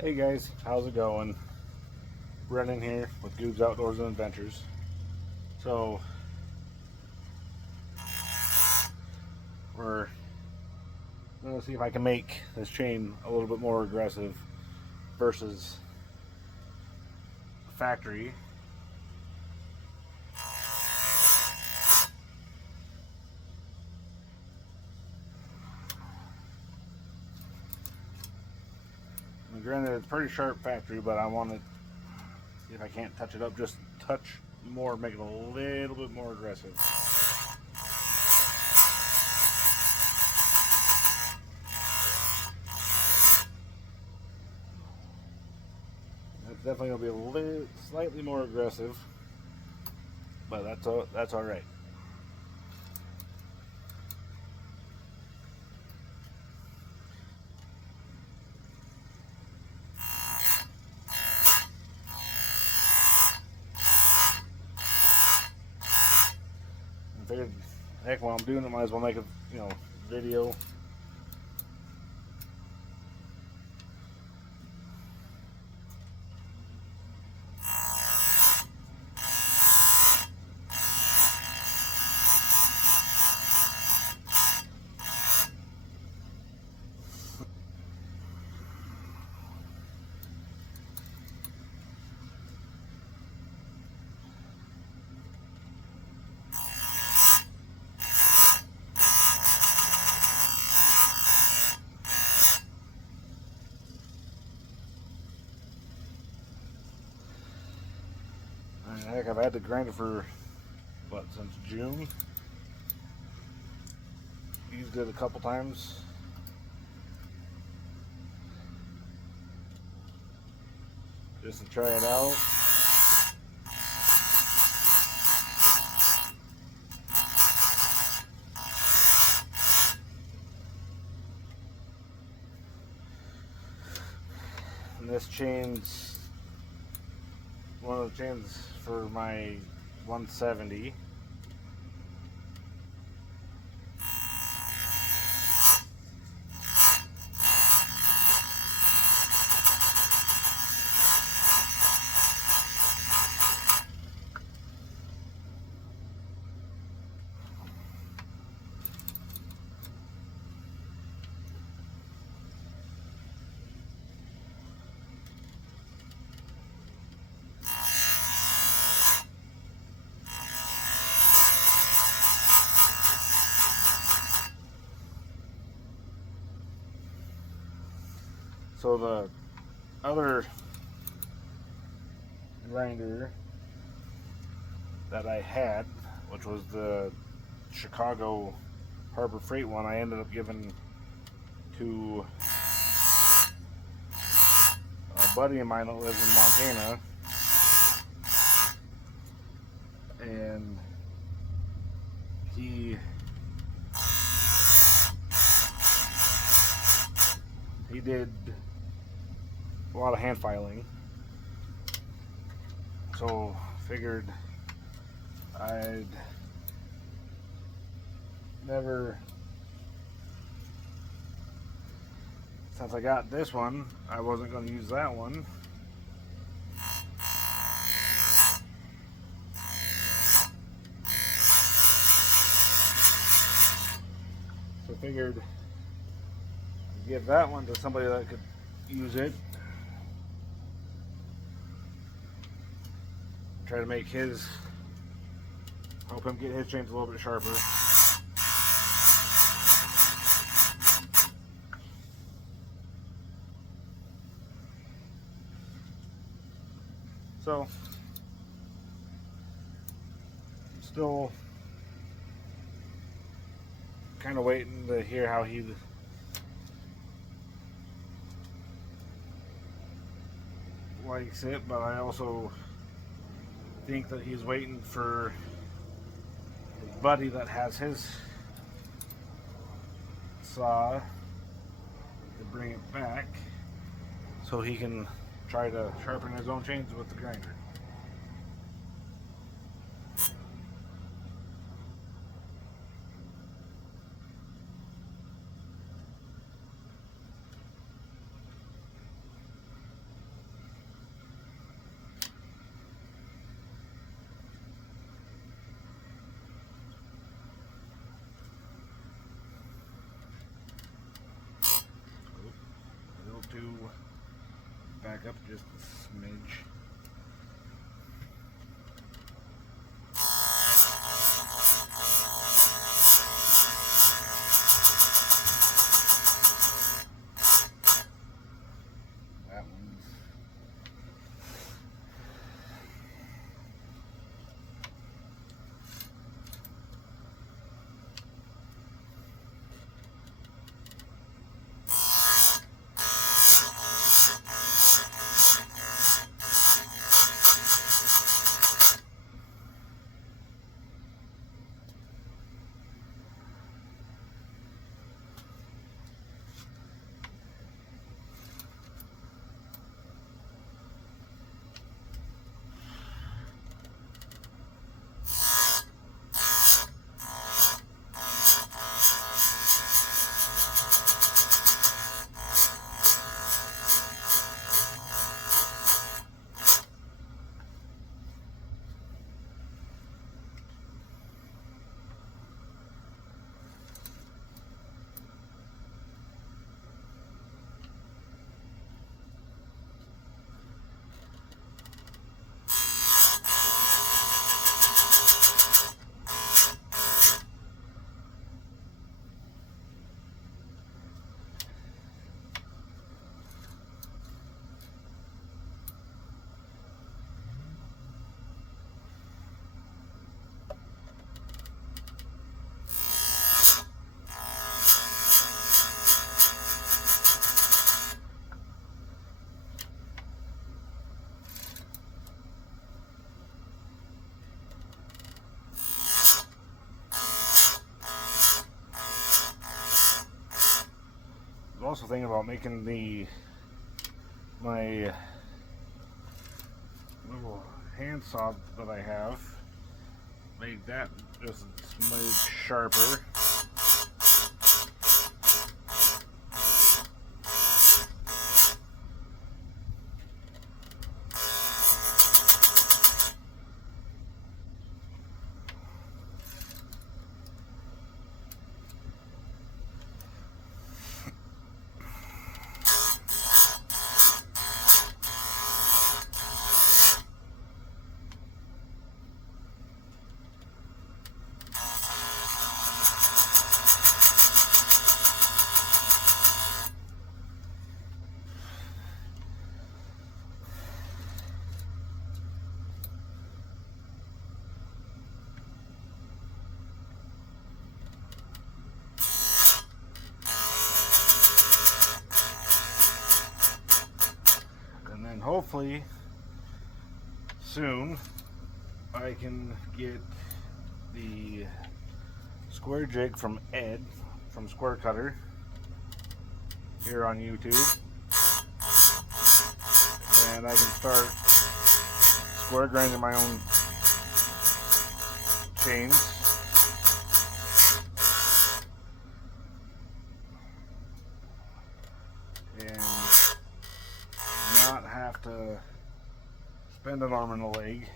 Hey guys, how's it going? Brennan here with Goob's Outdoors and Adventures. So, we're going to see if I can make this chain a little bit more aggressive versus the factory. And granted, it's pretty sharp factory, but I want to see if I can't touch it up just a touch more, make it a little bit more aggressive. It's definitely going to be a little, slightly more aggressive, but that's all right. I figured, heck, while I'm doing it, might as well make a video. Heck, I've had the grinder for since June. Used it a couple times. Just to try it out. And this chain's one of the chains for my 170. So the other grinder that I had, which was the Chicago Harbor Freight one, I ended up giving to a buddy of mine that lives in Montana, and he did a lot of hand filing, so figured I'd never, since I got this one, I wasn't going to use that one. So figured I'd give that one to somebody that could use it. Try to make his, help him get his chains a little bit sharper. So, I'm still kind of waiting to hear how he likes it, but I also think that he's waiting for his buddy that has his saw to bring it back so he can try to sharpen his own chains with the grinder. to back up just a smidge. That one's also thinking about making my little hand saw that I have, make that just a smidge sharper. Hopefully soon I can get the square jig from Ed from Square Cutter here on YouTube, and I can start square grinding my own chains. And not have to spend an arm and a leg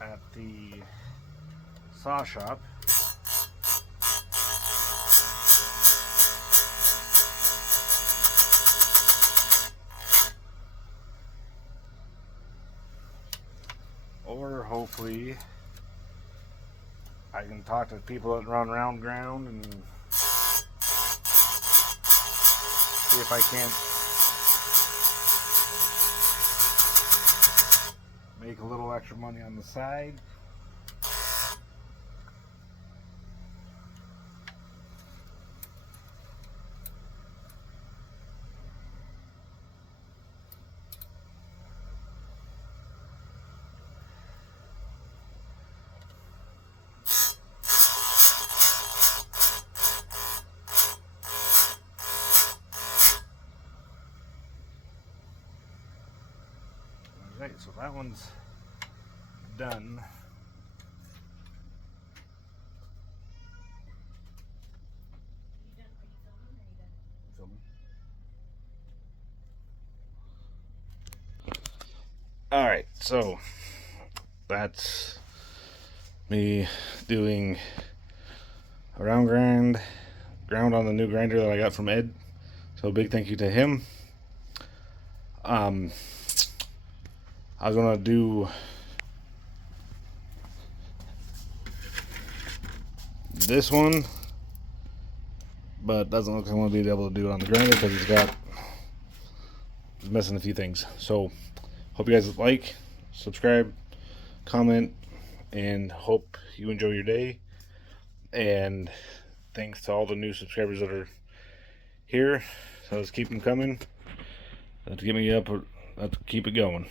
at the saw shop. Or hopefully I can talk to people that run round ground and see if I can't make a little extra money on the side. Alright, so that one's done. Alright, so that's me doing a round ground on the new grinder that I got from Ed. So big thank you to him. I was gonna do this one, but doesn't look like I'm gonna be able to do it on the grinder because it's missing a few things. So hope you guys like, subscribe, comment, and hope you enjoy your day. And thanks to all the new subscribers that are here. So let's keep them coming. Let's get me up. Let's keep it going.